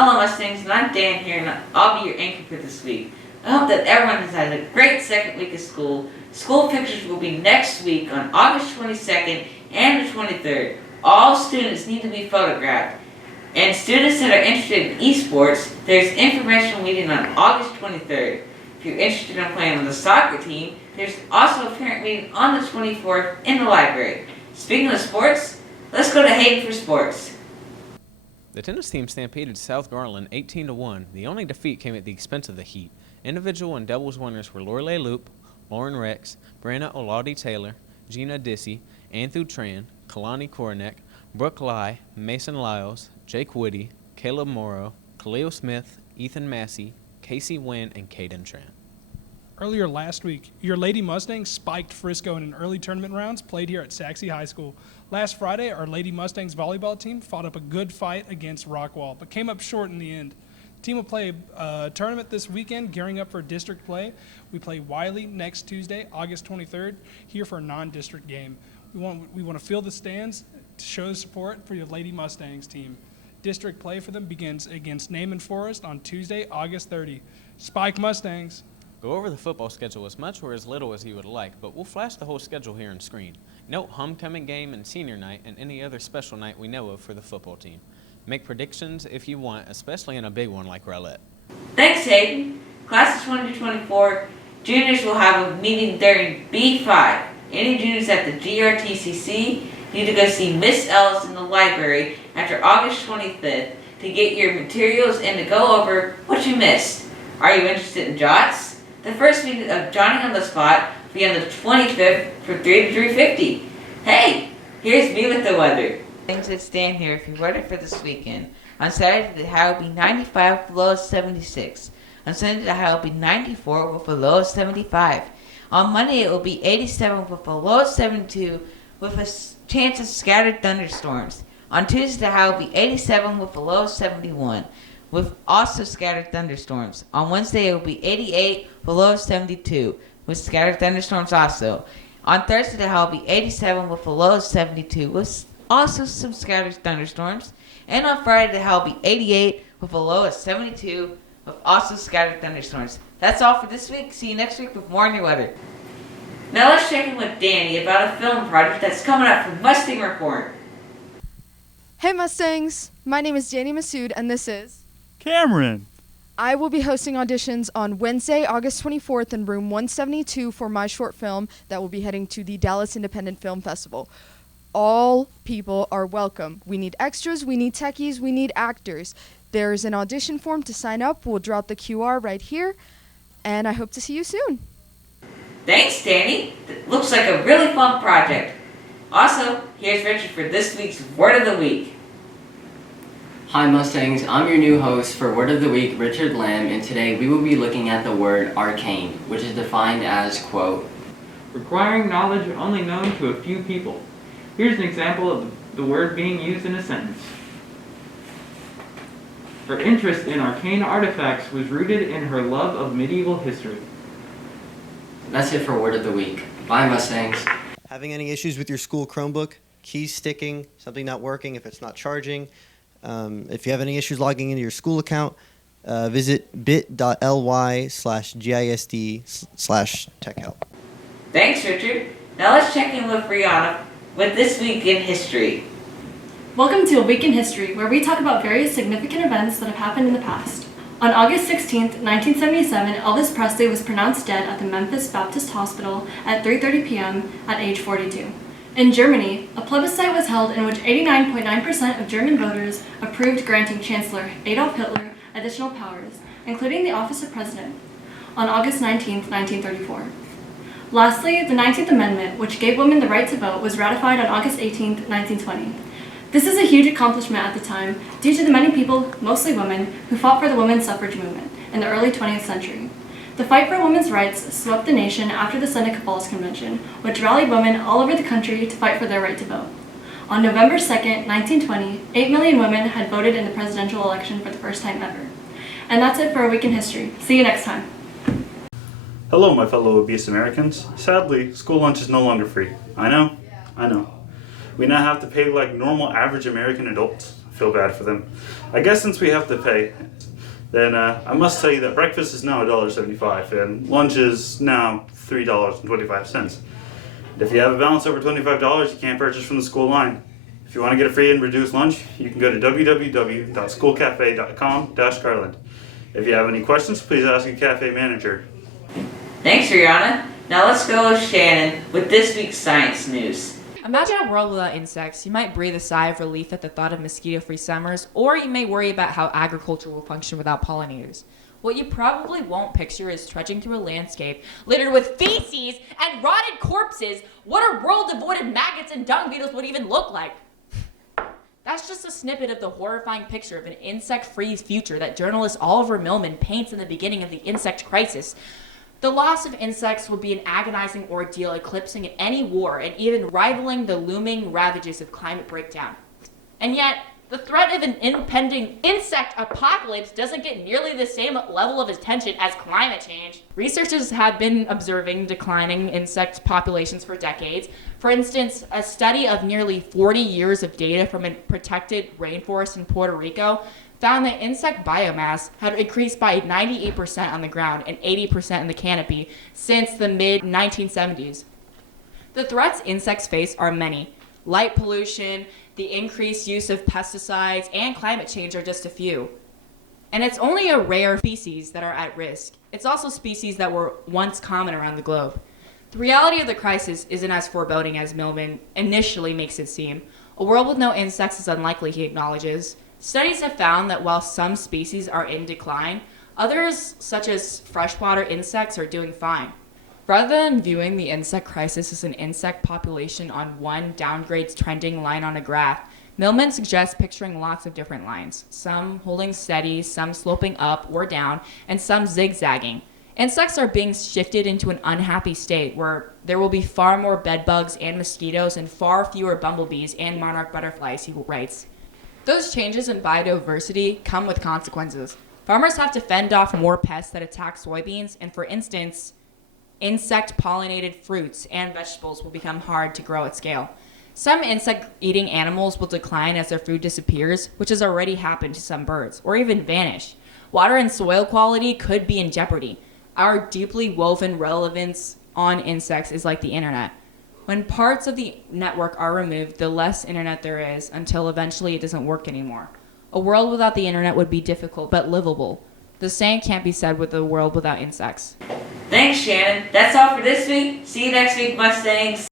Hello Mustangs, and I'm Dan here, and I'll be your anchor for this week. I hope that everyone has had a great second week of school. School pictures will be next week on August 22nd and the 23rd. All students need to be photographed. And students that are interested in esports, there's informational meeting on August 23rd. If you're interested in playing on the soccer team, there's also a parent meeting on the 24th in the library. Speaking of sports, let's go to Hayden for sports. The tennis team stampeded South Garland 18-1. The only defeat came at the expense of the Heat. Individual and doubles winners were Lorelei Loop, Lauren Rex, Brianna Oladi-Taylor, Gina Dissy, Anthu Tran, Kalani Koronek, Brooke Lai, Mason Lyles, Jake Woody, Caleb Morrow, Khalil Smith, Ethan Massey, Casey Wynn, and Caden Tran. Earlier last week, your Lady Mustangs spiked Frisco in an early tournament rounds played here at Saxe High School. Last Friday, our Lady Mustangs volleyball team fought up a good fight against Rockwall, but came up short in the end. The team will play a tournament this weekend, gearing up for district play. We play Wiley next Tuesday, August 23rd, here for a non-district game. We want to fill the stands to show support for your Lady Mustangs team. District play for them begins against Naaman Forest on Tuesday, August 30. Spike Mustangs! Go over the football schedule as much or as little as you would like, but we'll flash the whole schedule here on screen. Note homecoming game and senior night and any other special night we know of for the football team. Make predictions if you want, especially in a big one like Rowlett. Thanks, Hayden. Class of 2024, juniors will have a meeting during B5. Any juniors at the GRTCC need to go see Miss Ellis in the library after August 25th to get your materials and to go over what you missed. Are you interested in JOTS? The first meeting of Johnny on the Spot will be on the 25th from 3 to 3:50. Hey, here's me with the weather. Things that stand here if you're ready for this weekend. On Saturday, the high will be 95 with a low of 76. On Sunday, the high will be 94 with a low of 75. On Monday, it will be 87 with a low of 72 with a chance of scattered thunderstorms. On Tuesday, the high will be 87 with a low of 71. With also scattered thunderstorms. On Wednesday, it will be 88 with a low of 72, with scattered thunderstorms also. On Thursday, the high will be 87 with a low of 72, with also some scattered thunderstorms. And on Friday, the high will be 88 with a low of 72, with also scattered thunderstorms. That's all for this week. See you next week with more on your weather. Now let's check in with Danny about a film project that's coming up from Mustang Report. Hey Mustangs, my name is Danny Masood and this is Cameron. I will be hosting auditions on Wednesday, August 24th in room 172 for my short film that will be heading to the Dallas Independent Film Festival. All people are welcome. We need extras, we need techies, we need actors. There's an audition form to sign up. We'll drop the QR right here, and I hope to see you soon. Thanks, Danny. That looks like a really fun project. Also, here's Richard for this week's Word of the Week. Hi Mustangs, I'm your new host for Word of the Week, Richard Lamb, and today we will be looking at the word arcane, which is defined as, quote, requiring knowledge only known to a few people. Here's an example of the word being used in a sentence. Her interest in arcane artifacts was rooted in her love of medieval history. That's it for Word of the Week. Bye Mustangs. Having any issues with your school Chromebook, keys sticking, something not working, if it's not charging, if you have any issues logging into your school account, visit bit.ly/GISD/techhelp. Thanks, Richard. Now let's check in with Brianna with This Week in History. Welcome to A Week in History, where we talk about various significant events that have happened in the past. On August 16, 1977, Elvis Presley was pronounced dead at the Memphis Baptist Hospital at 3:30 p.m. at age 42. In Germany, a plebiscite was held in which 89.9% of German voters approved granting Chancellor Adolf Hitler additional powers, including the office of president, on August 19, 1934. Lastly, the 19th Amendment, which gave women the right to vote, was ratified on August 18, 1920. This is a huge accomplishment at the time due to the many people, mostly women, who fought for the women's suffrage movement in the early 20th century. The fight for women's rights swept the nation after the Seneca Falls Convention, which rallied women all over the country to fight for their right to vote. On November 2, 1920, 8 million women had voted in the presidential election for the first time ever. And that's it for A Week in History. See you next time. Hello, my fellow obese Americans. Sadly, school lunch is no longer free. I know. We now have to pay like normal average American adults. feel bad for them. I guess since we have to pay, then I must tell you that breakfast is now $1.75 and lunch is now $3.25. If you have a balance over $25, you can't purchase from the school line. If you want to get a free and reduced lunch, you can go to www.schoolcafe.com/Garland. If you have any questions, please ask a cafe manager. Thanks, Rihanna. Now let's go with Shannon with this week's science news. Imagine a world without insects. You might breathe a sigh of relief at the thought of mosquito-free summers, or you may worry about how agriculture will function without pollinators. What you probably won't picture is trudging through a landscape littered with feces and rotted corpses. What a world devoid of maggots and dung beetles would even look like. That's just a snippet of the horrifying picture of an insect-free future that journalist Oliver Millman paints in the beginning of the insect crisis. The loss of insects would be an agonizing ordeal, eclipsing any war and even rivaling the looming ravages of climate breakdown. And yet, the threat of an impending insect apocalypse doesn't get nearly the same level of attention as climate change. Researchers have been observing declining insect populations for decades. For instance, a study of nearly 40 years of data from a protected rainforest in Puerto Rico found that insect biomass had increased by 98% on the ground and 80% in the canopy since the mid-1970s. The threats insects face are many. Light pollution, the increased use of pesticides, and climate change are just a few. And it's only a rare species that are at risk. It's also species that were once common around the globe. The reality of the crisis isn't as foreboding as Millman initially makes it seem. A world with no insects is unlikely, he acknowledges. Studies have found that while some species are in decline, others, such as freshwater insects, are doing fine. Rather than viewing the insect crisis as an insect population on one downgrade trending line on a graph, Millman suggests picturing lots of different lines, some holding steady, some sloping up or down, and some zigzagging. Insects are being shifted into an unhappy state where there will be far more bedbugs and mosquitoes and far fewer bumblebees and monarch butterflies, he writes. Those changes in biodiversity come with consequences. Farmers have to fend off more pests that attack soybeans, and for instance, insect-pollinated fruits and vegetables will become hard to grow at scale. Some insect-eating animals will decline as their food disappears, which has already happened to some birds, or even vanish. Water and soil quality could be in jeopardy. Our deeply woven relevance on insects is like the internet. When parts of the network are removed, the less internet there is until eventually it doesn't work anymore. A world without the internet would be difficult but livable. The same can't be said with a world without insects. Thanks, Shannon. That's all for this week. See you next week, Mustangs.